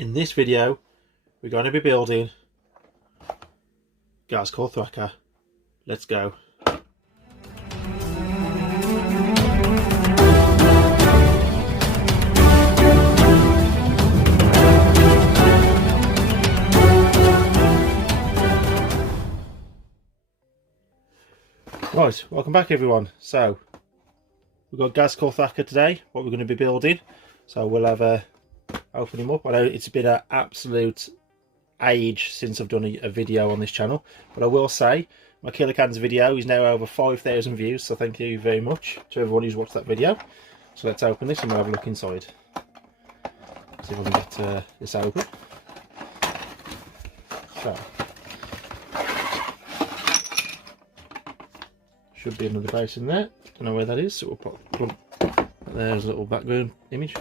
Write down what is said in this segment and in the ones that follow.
In this video, we're going to be building Ghazghkull Thraka. Let's go. Right, welcome back everyone. So, we've got Ghazghkull Thraka today, what we're going to be building. So we'll have a open him up. I know it's been an absolute age since I've done a video on this channel, but I will say my Killer Cans video is now over 5,000 views, so thank you very much to everyone who's watched that video. So let's open this and we'll have a look inside. See if I can get this open. So, should be another base in there. Don't know where that is, so we'll put there's a little background image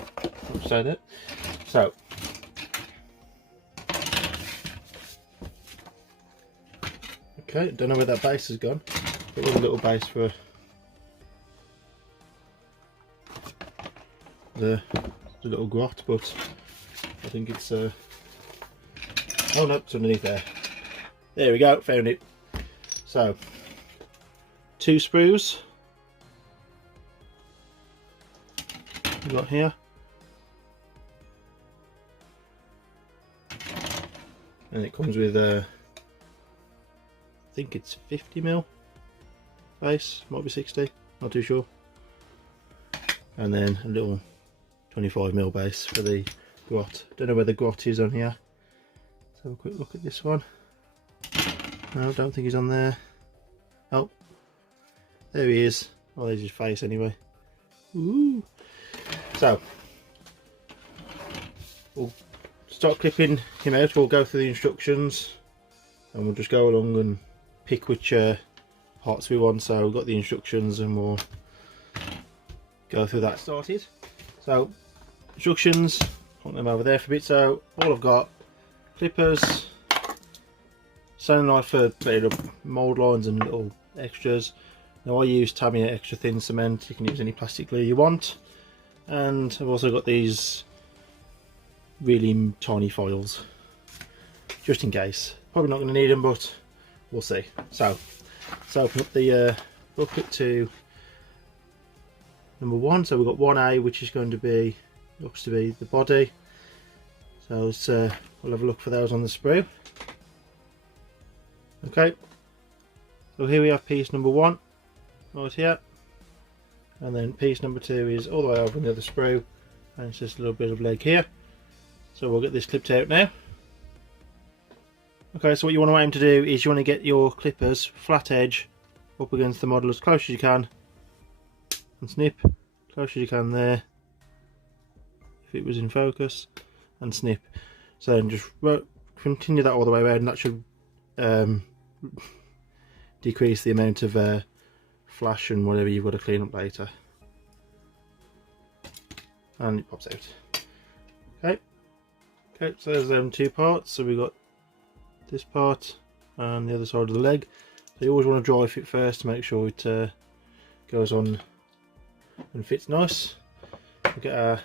upside it. So, okay, don't know where that base has gone. It was a little base for the little grot, but I think it's oh no, it's underneath there. There we go, found it. So, 2 sprues we've got here. And it comes with I think it's 50mm base, might be 60, not too sure. And then a little 25mm base for the grot. Don't know where the grot is on here. Let's have a quick look at this one. No, don't think he's on there. Oh, there he is. Oh, there's his face anyway. Ooh. So, we'll start clipping him out. We'll go through the instructions and we'll just go along and pick which parts we want. So we've got the instructions and we'll go through that. Started. So instructions, put them over there for a bit. So all I've got, clippers, sanding knife for putting up mould lines and little extras. Now I use Tamiya extra thin cement. You can use any plastic glue you want. And I've also got these really tiny files just in case. Probably not going to need them, but we'll see. So let's open up the booklet to number 1. So we've got 1A, which is going to be, looks to be the body. So let's we'll have a look for those on the sprue. Okay, so here we have piece number 1 right here, and then piece number 2 is all the way over on the other sprue, and it's just a little bit of leg here. So we'll get this clipped out now. Okay, so what you want to aim to do is you want to get your clippers flat edge up against the model as close as you can, and snip close as you can there, if it was in focus, and snip. So then just continue that all the way around, and that should decrease the amount of flash and whatever you've got to clean up later. And it pops out. Okay, so there's 2 parts. So we've got this part and the other side of the leg. So you always want to dry fit first to make sure it goes on and fits nice. We'll get our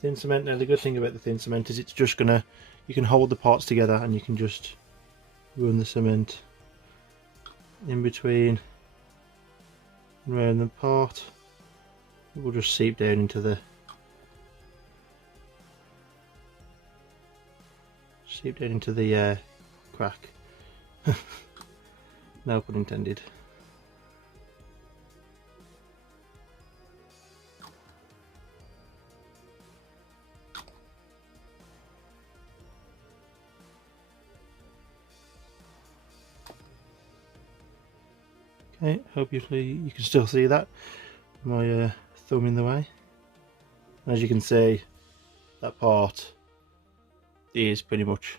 thin cement. Now the good thing about the thin cement is it's just gonna, you can hold the parts together and you can just run the cement in between and around the part. It will just seep down into the crack. No pun intended. Okay, hopefully you can still see that. My thumb in the way. As you can see, that part is pretty much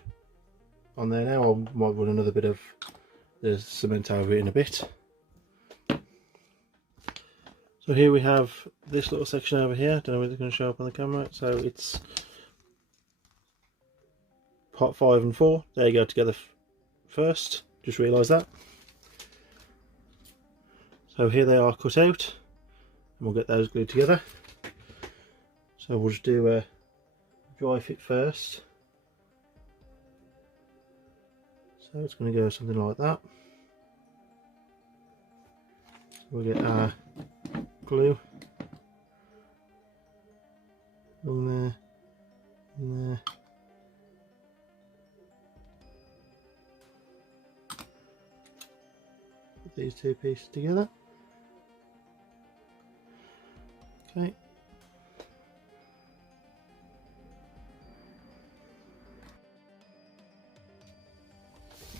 on there now. I might run another bit of the cement over it in a bit. So here we have this little section over here. Don't know whether it's going to show up on the camera. So it's part 5 and 4. They go together first. Just realised that. So here they are cut out, and we'll get those glued together. So we'll just do dry fit first. So it's going to go something like that. So we'll get our glue along there, and there. Put these two pieces together. Okay.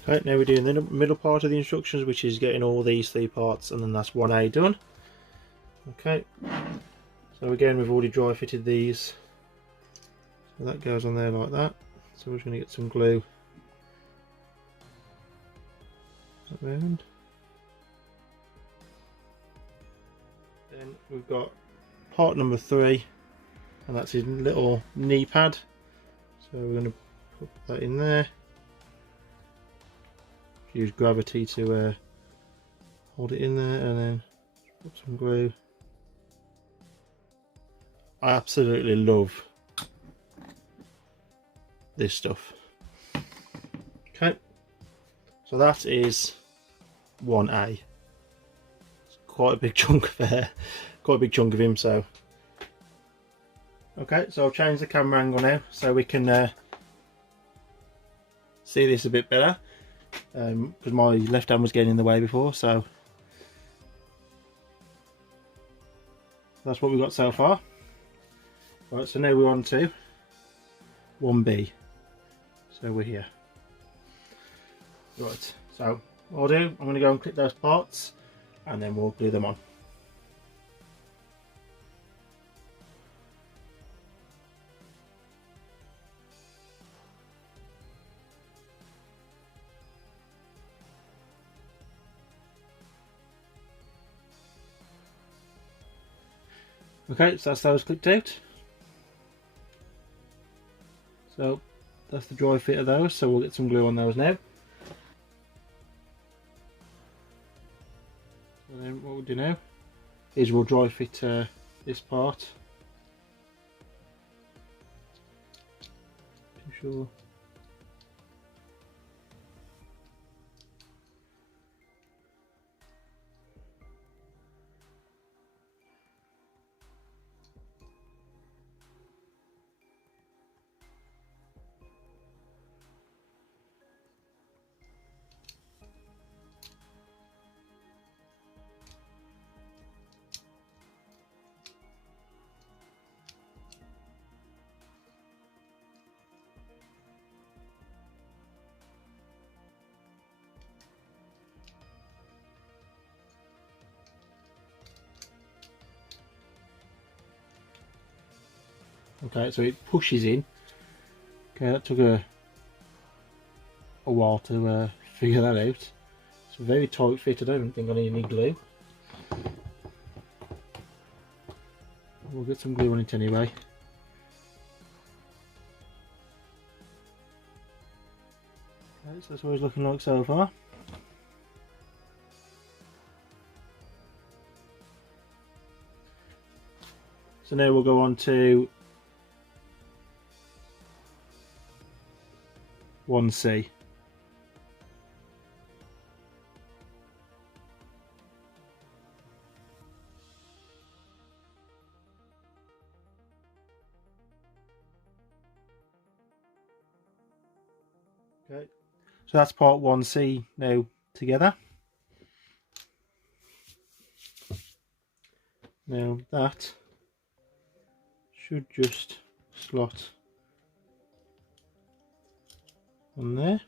Okay, now we're doing the middle part of the instructions, which is getting all these 3 parts, and then that's 1A done. Okay, so again we've already dry fitted these, so that goes on there like that. So we're just going to get some glue around. Then we've got part number 3, and that's his little knee pad. So we're going to put that in there. Use gravity to hold it in there, and then put some glue. I absolutely love this stuff. Okay, so that is 1A. It's quite a big chunk of hair, quite a big chunk of him. So okay, so I'll change the camera angle now so we can see this a bit better, because my left hand was getting in the way before. So that's what we've got so far. Right, so now we're on to 1B. So we're here. Right, so what I'll do, I'm going to go and clip those parts, and then we'll glue them on. Okay, so that's those clipped out. So that's the dry fit of those, so we'll get some glue on those now. And then what we'll do now is we'll dry fit this part. Too sure. Okay, so it pushes in. Okay, that took a while to figure that out. It's a very tight fit. I don't even think I need any glue. We'll get some glue on it anyway. Okay, so that's what it's looking like so far. So now we'll go on to 1C. Okay, so that's part 1C now together. Now that should just slot on there.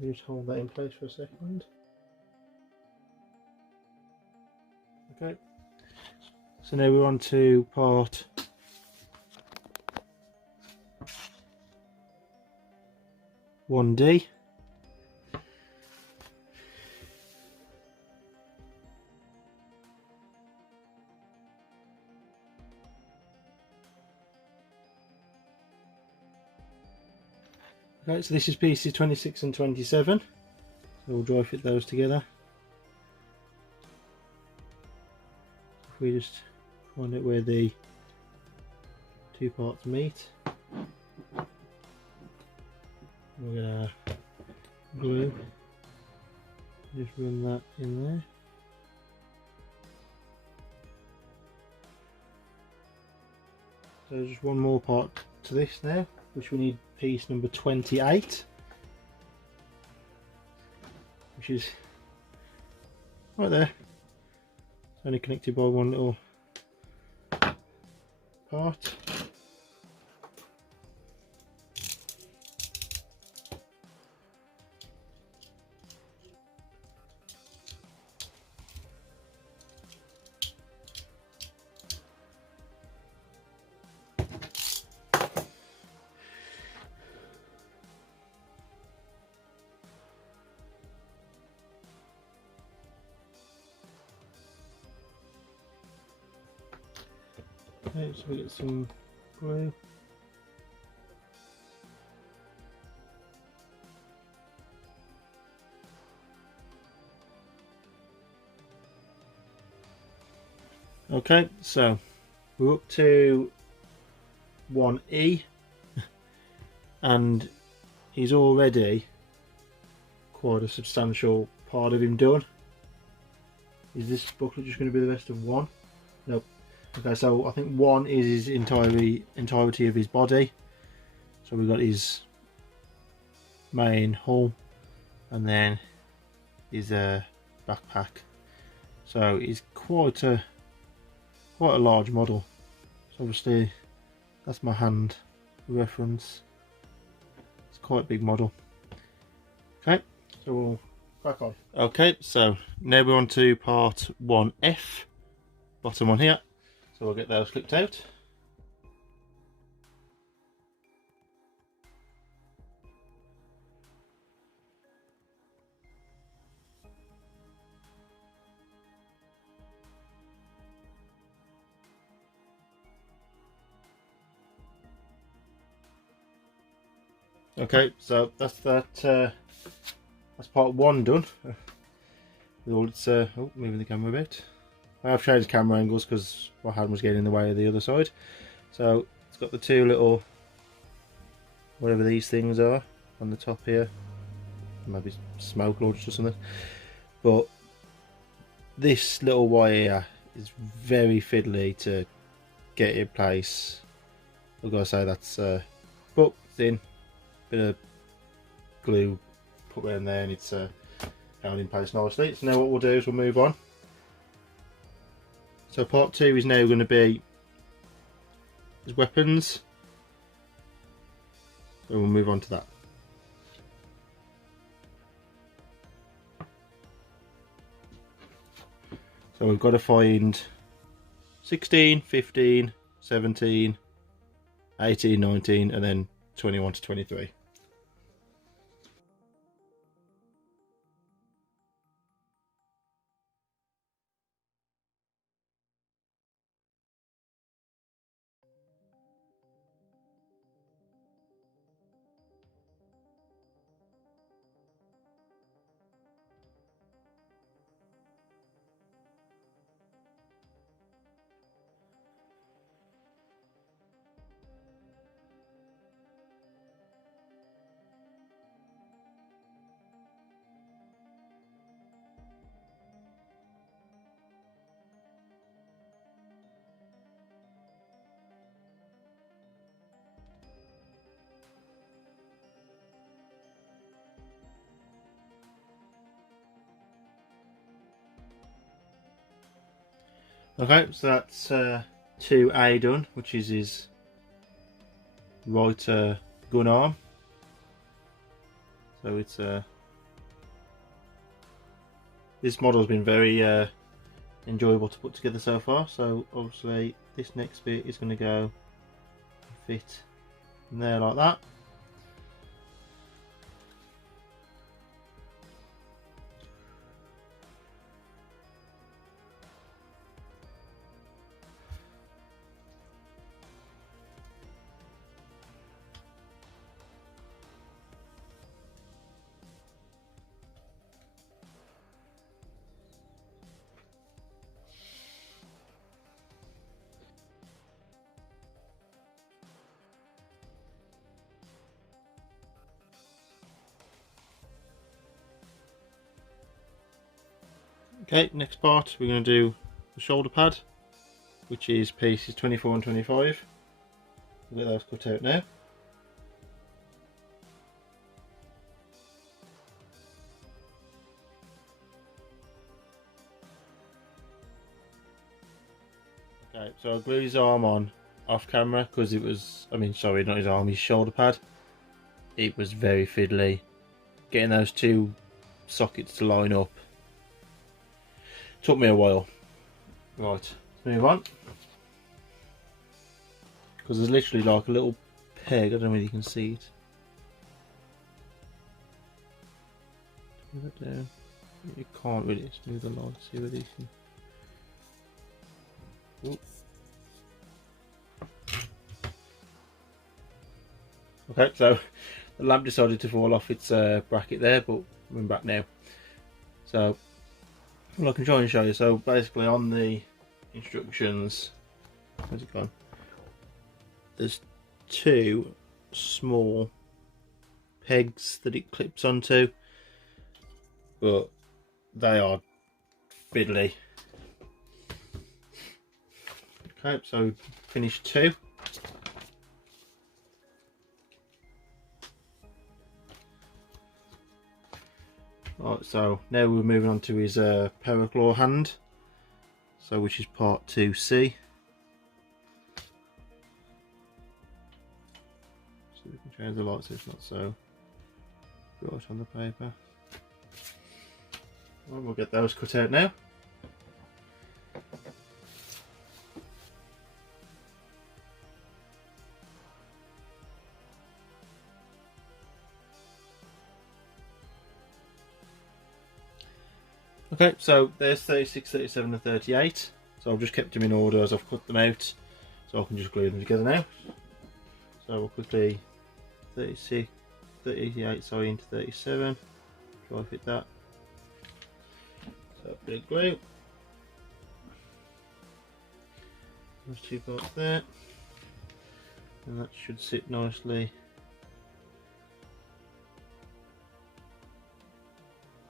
Just hold that in place for a second. Okay, so now we're on to part 1D. Okay, so this is pieces 26 and 27. So we'll dry fit those together. If we just find out where the two parts meet, we'll get our glue, just run that in there. So just one more part to this now, which we need piece number 28, which is right there. It's only connected by one little part. Okay, so we get some glue. Okay, so we're up to 1E and he's already quite a substantial part of him done. Is this booklet just going to be the rest of 1? Nope. Okay, so I think 1 is his entirety of his body. So we've got his main hull and then his backpack. So he's quite a large model. So obviously that's my hand reference. It's quite a big model. Okay, so we'll crack on. Okay, so now we're on to part 1F, bottom one here. So we'll get those clipped out. Okay, so that's part 1 done. With all its moving the camera a bit. I have changed camera angles because my hand was getting in the way of the other side. So it's got the two little, whatever these things are, on the top here. Maybe smoke launch or something. But this little wire here is very fiddly to get in place. I've got to say that's but thin. Bit of glue put around there and it's held in place nicely. So now what we'll do is we'll move on. So part 2 is now going to be his weapons. So we'll move on to that. So we've got to find 16, 15, 17, 18, 19 and then 21 to 23. Okay, so that's 2A done, which is his right gun arm. So it's this model has been very enjoyable to put together so far. So obviously this next bit is going to go fit in there like that. Okay, next part we're going to do the shoulder pad, which is pieces 24 and 25. We'll get those cut out now. Okay, so I glued his arm on off camera because it was, I mean, sorry, not his arm, his shoulder pad. It was very fiddly. Getting those two sockets to line up took me a while. Right, let's move on. Because there's literally like a little peg, I don't know if you can see it. Move that down. You can't really smooth the line, see whether you can. Ooh. Okay, so the lamp decided to fall off its bracket there, but we're back now. So, well, I can try and show you. So basically on the instructions, where's it gone? There's two small pegs that it clips onto, but they are fiddly. Okay, so finished two. Right, so now we're moving on to his paraclaw hand, so which is part 2C. So we can change the light so it's not so bright on the paper. Well, we'll get those cut out now. Okay, so there's 36, 37 and 38. So I've just kept them in order as I've cut them out, so I can just glue them together now. So we'll quickly 38 sorry, into 37, try to fit that. So a bit of glue. Those two parts there. And that should sit nicely.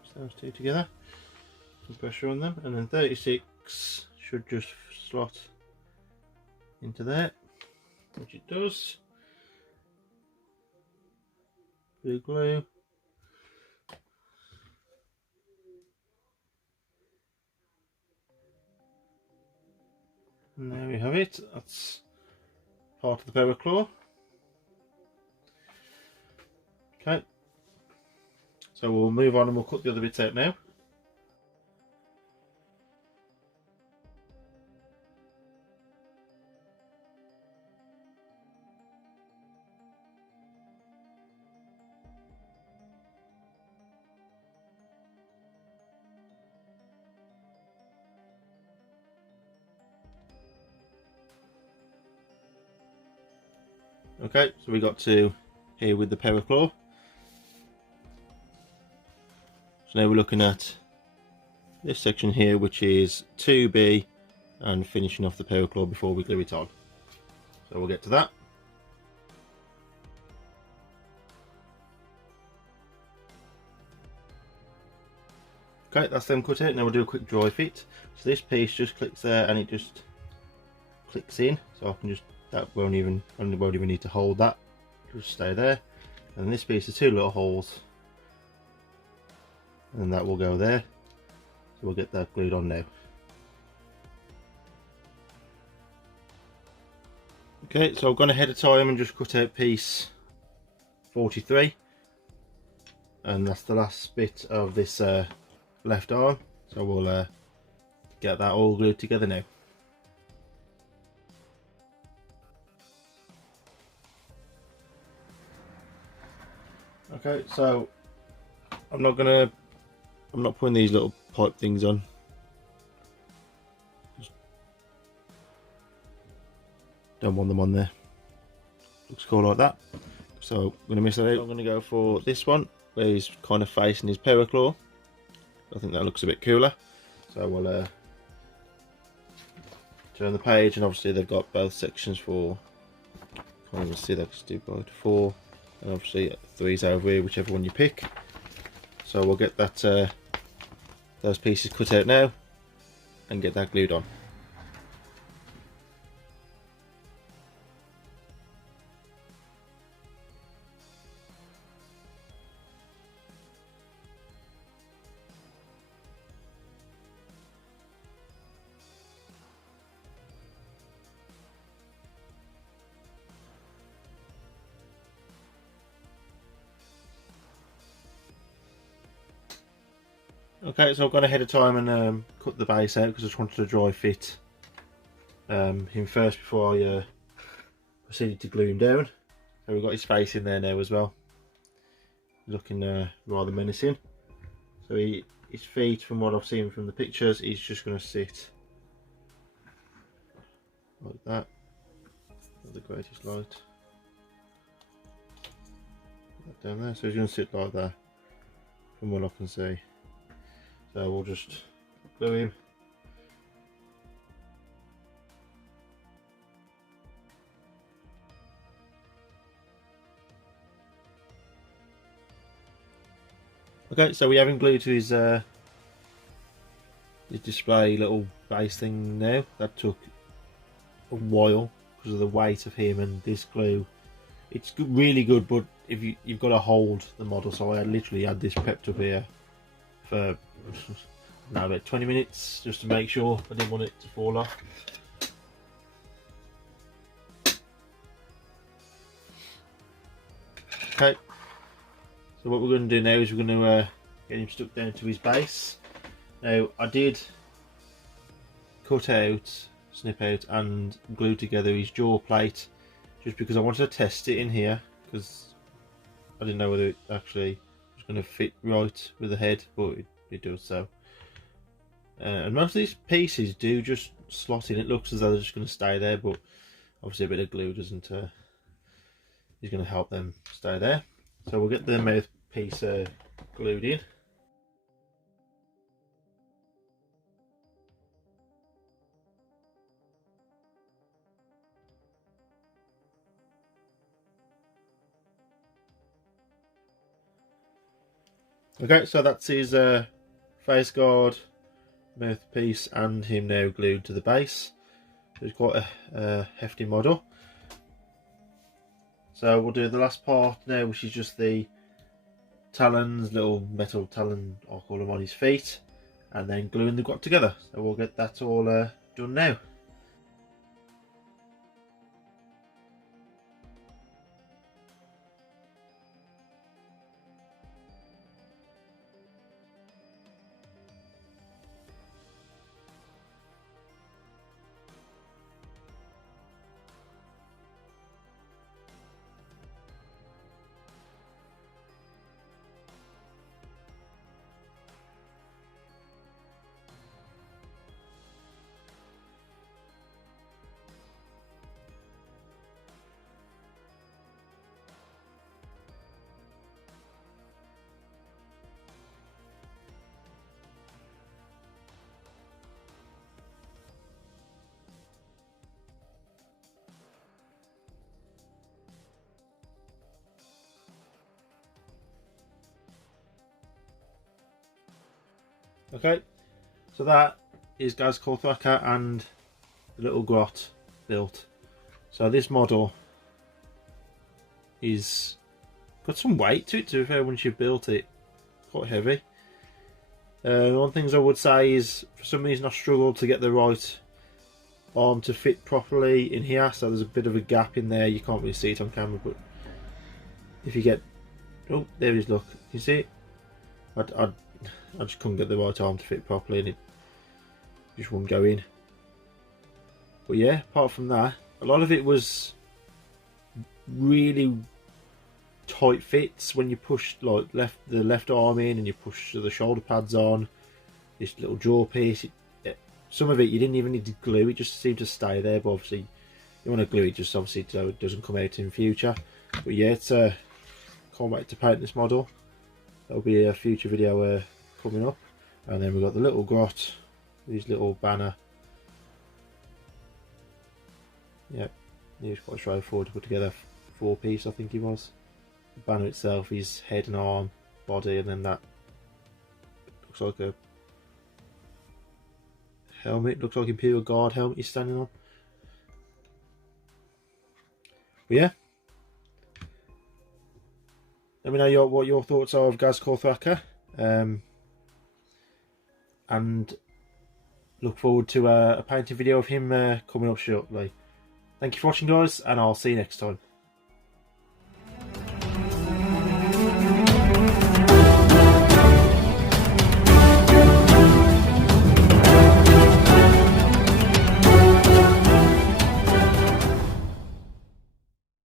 Just those two together. Some pressure on them, and then 36 should just slot into there, which it does. Blue glue. And there we have it. That's part of the paraclaw. Okay, so we'll move on and we'll cut the other bits out now. Okay, so we got to here with the paraclaw. So now we're looking at this section here, which is 2B, and finishing off the paraclaw before we glue it on. So we'll get to that. Okay, that's them cut out. Now we'll do a quick dry fit. So this piece just clicks there and it just clicks in. So I can just, that won't even need to hold that. Just stay there. And this piece has two little holes. And that will go there. So we'll get that glued on now. Okay, so I've gone ahead of time and just cut out piece 43. And that's the last bit of this left arm. So we'll get that all glued together now. Okay, so I'm not putting these little pipe things on. Just don't want them on there. Looks cool like that. So I'm going to miss that out. I'm going to go for this one where he's kind of facing his paraclaw. I think that looks a bit cooler. So we'll turn the page, and obviously they've got both sections for, can't even see that, just do by 4, and obviously 3's over here, whichever one you pick. So we'll get that those pieces cut out now and get that glued on. Okay, so I've gone ahead of time and cut the base out because I just wanted to dry fit him first before I proceeded to glue him down. So we've got his face in there now as well, looking rather menacing. So his feet, from what I've seen from the pictures, he's just going to sit like that. Not the greatest light. Put that down there. So he's going to sit like that, from what I can see. So we'll just glue him. Okay, so we have him glued to his display little base thing now. That took a while because of the weight of him and this glue. It's really good, but if you've got to hold the model, so I literally had this prepped up here for now about 20 minutes just to make sure I didn't want it to fall off. Okay, so what we're going to do now is we're going to get him stuck down to his base. Now I did cut out, snip out and glue together his jaw plate just because I wanted to test it in here because I didn't know whether it actually was going to fit right with the head, but it does so. And most of these pieces do just slot in. It looks as though they're just going to stay there, but obviously a bit of glue doesn't is going to help them stay there. So we'll get the mouthpiece glued in. Okay, so that's his face guard, mouthpiece and him now glued to the base. So it's quite a hefty model. So we'll do the last part now, which is just the talons, little metal talon, I'll call them, on his feet, and then gluing the got together. So we'll get that all done now. Okay, so that is Ghazghkull Thraka and the little grot built. So this model is got some weight to it, to be fair, once you've built it. Quite heavy. One thing I would say is, for some reason I struggled to get the right arm to fit properly in here, so there's a bit of a gap in there. You can't really see it on camera, but if you get, oh, there it is, look, you see it? I just couldn't get the right arm to fit properly and it just wouldn't go in. But yeah, apart from that, a lot of it was really tight fits when you push like the left arm in and you push the shoulder pads on, this little jaw piece. Some of it you didn't even need to glue, it just seemed to stay there, but obviously you want to glue it just obviously so it doesn't come out in future. But yeah, it's can't wait to paint this model. That'll be a future video coming up. And then we've got the little grot, his little banner. Yep, he was quite straightforward to put together, 4-piece I think he was. The banner itself, his head and arm, body, and then that looks like a helmet. Looks like Imperial Guard helmet he's standing on. But yeah. Let me know what your thoughts are of Ghazghkull Thraka. And look forward to a painting video of him coming up shortly. Thank you for watching, guys, and I'll see you next time.